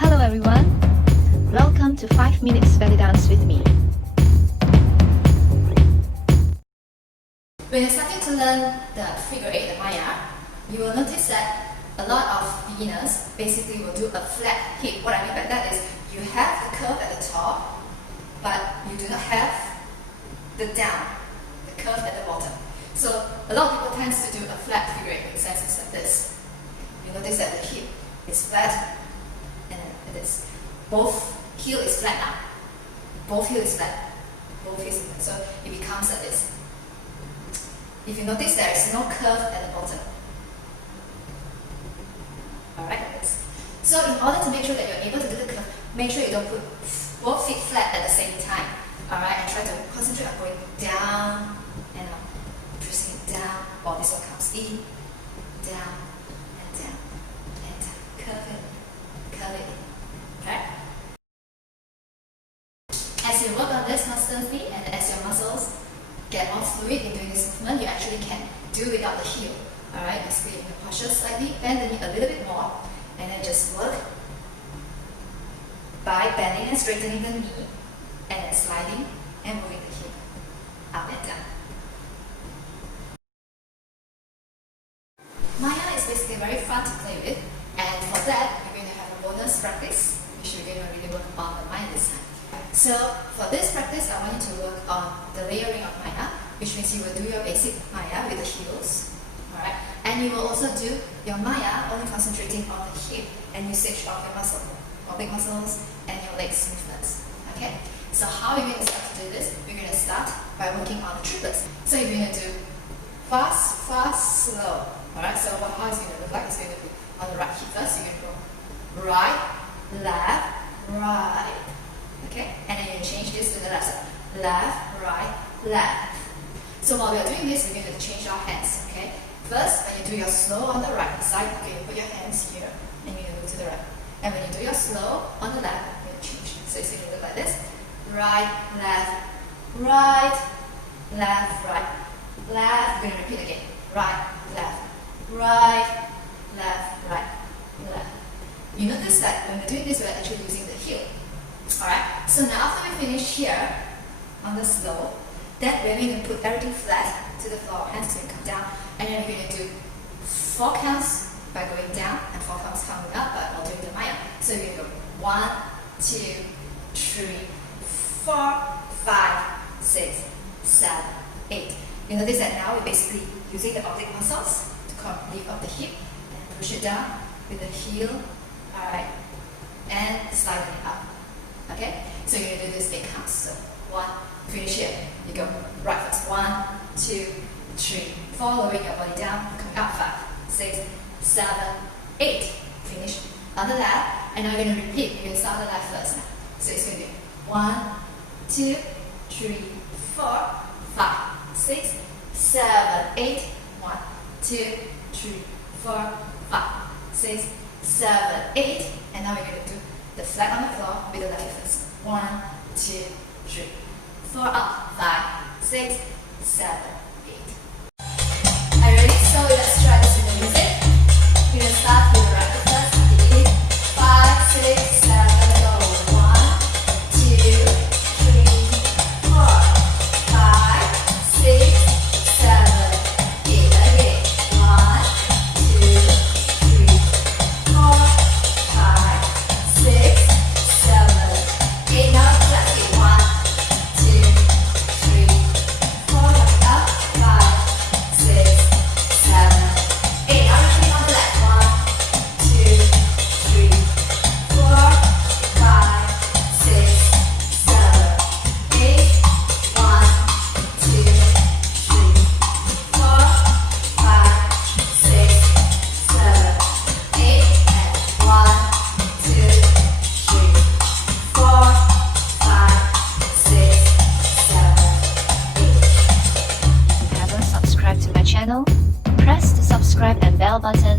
Hello everyone, welcome to 5 Minutes Belly Dance with me. When you're starting to learn the figure 8, the Maya, you will notice that a lot of beginners basically will do a flat hip. What I mean by that is you have the curve at the top, but you do not have the down, the curve at the bottom. So a lot of people tend to do a flat figure 8 in the sense it's like this. You notice that the hip is flat and then it is. Both heel is flat now. Both heel is flat. Both heels is flat. So it becomes like this. If you notice there is no curve at the bottom. Alright, like this. So in order to make sure that you're able to do the curve, make sure you don't put both feet flat at the same time. Alright, and try to concentrate on going down and pressing down while this one comes in, down and down and down. Curve it, curve it. Okay? As you work on this constantly and as your muscles get more fluid in doing this movement, you actually can do without the heel. Alright, basically you can posture slightly, bend the knee a little bit more, and then just work by bending and straightening the knee, and then sliding and moving the hip up and down. Maya is basically very fun to play with, and for that, you're going to have a bonus practice, which you're going to really work on the Maya this time. So for this practice, I want you to work on the layering of Maya, which means you will do your basic Maya with the heels, alright? And you will also do your Maya only concentrating on the hip and usage of your muscle, your big muscles and your leg movements, okay? So how are you going to start to do this? We're going to start by working on the triplets. So you're going to do fast, fast, slow, alright? So how it's going to look like, it's going to be on the right hip first, you're going to go right, left, right. Okay, and then you change this to the left side. Left, right, left. So while we are doing this, we're going to change our hands. Okay, first, when you do your slow on the right side, okay, you put your hands here and you're going to go to the right. And when you do your slow on the left, you're going to change. So it's going to look like this: right, left, right, left, right, left. We're going to repeat again: right, left, right, left, right, left. You notice that when we're doing this, we're actually using the heel. Alright, so now after we finish here on the slow, then we're going to put everything flat to the floor, hands going to come down, and then we're going to do 4 counts by going down and 4 counts coming up while doing the Maya. So you're going to go 1, 2, 3, 4, 5, 6, 7, 8. You notice that now we're basically using the oblique muscles to lift up the hip and push it down with the heel, alright, and sliding it up. Okay, so you're going to do this 8 counts. So 1, finish here. You go right first. 1, 2, 3, 4. Lowering your body down. Coming up. 5, 6, 7, 8. Finish on the left. And now you're going to repeat. You're going to start on the left first. So it's going to be 1, 2, 3, 4, 5, 6, 7, 8. 1, 2, 3, 4, 5, 6, 7, 8. And now we're going to do the flat on the floor with the left first. 1, 2, 3, 4 up. 5, 6, 7, 8. Are you ready? So let's try this with the music. We're going to start with the right foot first. 8, 5, 6, 7, go. 1, 2, 3, 4, 5, 6, 7, 8. Again. 1, 2, 3, 4, 5, 6, 7, 8. Now let's get 1, 2, 3, 4. Coming up. 5, 6, 7, 8. Now repeat on the left. 1, 2, 3, 4, 5, 6, 7, 8. 1, 2, 3, 4, 5, 6, 7, 8. And 1, 2, 3, 4, 5, 6, 7, 8. If you haven't subscribed to my channel, press the subscribe and bell button